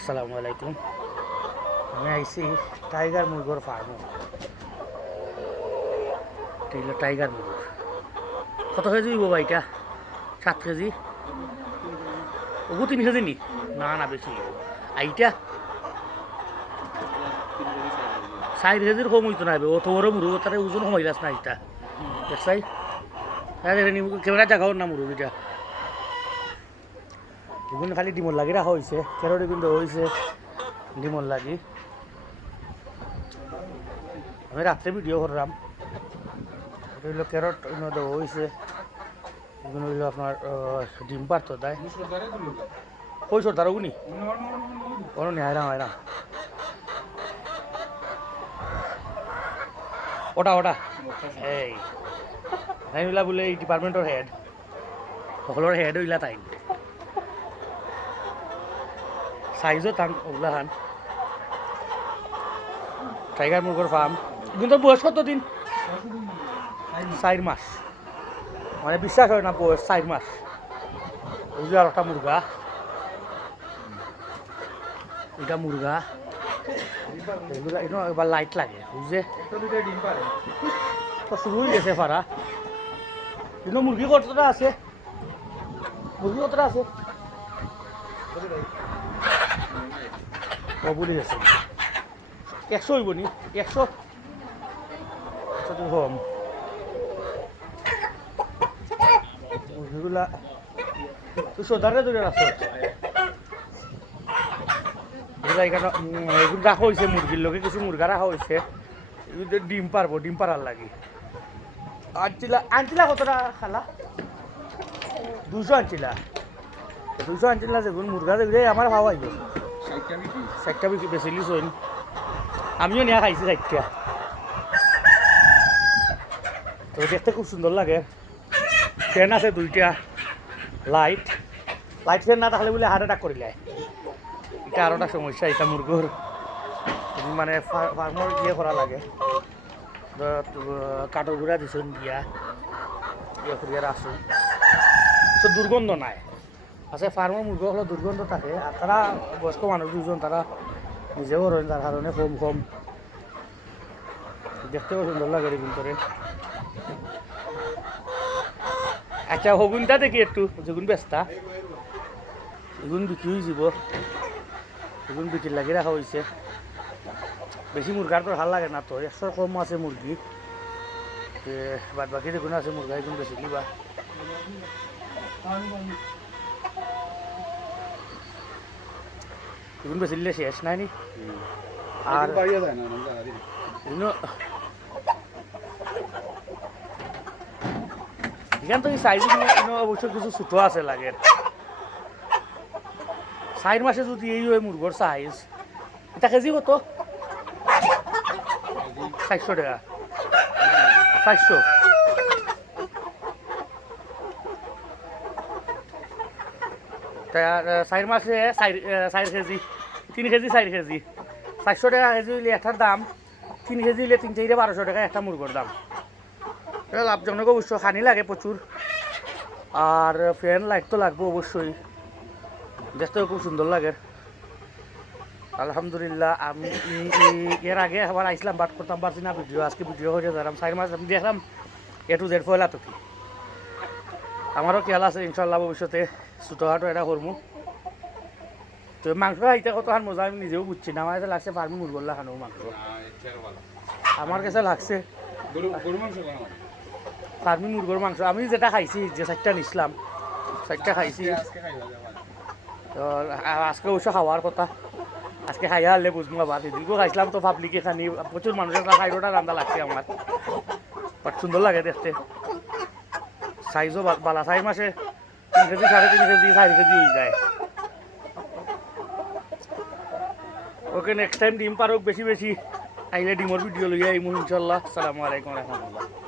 আসসালামু আলাইকুম। আমি আইছি টাইগার মুরগোর ফার্মে টাইগার মুরগ। কত কেজি হইব ভাইটা সাত কেজি? ওগু তিন কেজি নি? না না, বেশি আইটা চার কেজির কম হইতো না ও তো ওর মুরগ তার ওজন কমাইলাস না এটা দেখছাই ক্যামেরা জাগাও না মুরগ এটা এগুলো খালি ডিমর লাগি রাখা হয়েছে কেরোটি কিন্তু হয়েছে, ডিমর লাগি। আমি রাত্রে ভিডিও করলাম। এটা হইল ক্যারট দেওয়া হয়েছে। এগুলো হইল আপনার ডিম পারতো তাই। কই সর তারা উনি কোনো নেই হায়রাম হায়রাম ওটা ওটা। এই। বলে বলে এই ডিপার্টমেন্টের হেড সকলের হেড হইলা তাই সাইজও টান ওগুলা খান টাইগার মুরগোর ফার্ম কিন্তু বয়স কত দিন চার মাস। মানে বিশ্বাস হয় না বয়স, চার মাস। যে আর মুরগা। এটা মুরগা। এবার লাইট লাগে বুঝছে শুরু হয়ে গেছে ফারা কিন্তু মুরগি কতটা আছে? মুরগি কতটা আছে? বলে গেছে একশো হইব নি? একশো? কম মুরগিগুলা তুই সোধারে দূরে রাখছ এগুলা রাখা হয়েছে মুরগির ডিম পারব, ডিম পারার লাগে। আনছিলা আনছিলা কতটা খালা? দুশো আনছিলা দুশো আনছিলা যেগুলো মুরগা যেগুলো আমার ভাবা বিক্রি বেচিলি চইন আমিও নিয়ে খাইছি চারটা তো দেখতে খুব সুন্দর লাগে। ফ্যান আছে দুইটা। লাইট। লাইট ফ্যান না থাকলে বলে হার্ট অ্যাটাক করিলে এটা আরও একটা সমস্যা এটা মুরগোর তুমি মানে ফার্মর ইয়ে করা লাগে। কাঠৰ গুড়া দিছোঁ দিয়া। ইয়ে করিয়া রাখছো তো দুর্গন্ধ নাই। আছে ফার্মের মুরগি হলো দুর্গন্ধ থাকে। আর তারা বয়স্ক মানুষ দুজন তারা নিজেও রয়েন তার কারণে কম কম। দেখতেও সুন্দর লাগে করে আচ্ছা হগুনটা দেখি একটু যেগুন ব্যস্তা এগুন বিক্রি যাব। এগুন বিক্রি লাগি রাখা হয়েছে বেশি মুরগার ভালো লাগে না তো একশোর কম আছে মুরগি বাদ বাকি দেখুন আছে মুরগা এগুন বেশি নিবা এগুন বেশি নিলে শেষ নাই নি আর এখান থেকে সাইজ অবশ্য কিছু ছোটো আছে লাগে চার মাসে যদি এই হয় মুরগর সাইজ এটা কেজি কত চারশো টাকা চারশো চার মাসে চার কেজি, তিন কেজি চার কেজি। চারশো টাকা কেজি হইলে একটার দাম, তিন কেজি হইলে তিন চাইরে বারোশো টাকা একটা মুরগোর দাম। লাভজনক অবশ্য খানি লাগে প্রচুর আর ফ্যান লাইট তো লাগবে অবশ্যই দেখতেও খুব সুন্দর লাগে। আলহামদুলিল্লাহ, আমি এর আগে আবার আইসলাম বাট করতাম পারছি না ভিডিও আজকে ভিডিও হয়ে যালাম চার মাস আমি দেখলাম এ টু জেড ফয়লা তো কি আমারও খেয়াল আছে, ইনশাল্লাহ ভবিষ্যতে ছোটোখাটো এটা করব তো মাংস খাইতে কত খান মজা, আমি নিজেও বুঝছি না। আমার কাছে লাগছে ফার্মি মুরগল্লা খানো মাংস। আমার কাছে লাগছে। ফার্মি মুরগোর মাংস। আমি যেটা খাইছি, যে চারটা নিছিলাম চারটা খাইছি। তো আজকে অবশ্য খাওয়ার কথা। আজকে খাইয়া হলে বুঝব আবার। সেদিনকেও খাইছিলাম তো পাবলিকে খানি। প্রচুর মানুষের খাইরোটা রান্না লাগছে আমার বাট সুন্দর লাগে দেখতে। সাইজও বালা। সাইজ মাসে তিন কেজি, সাড়ে তিন কেজি, চার কেজি হয়ে যায়। ওকে নেক্সট টাইম ডিম পারক বেশি বেশি, আইলে ডিমর ভিডিও লইয়া আইমু ইনশাল্লাহ। আসসালামু আলাইকুম রহমতুল্লাহ।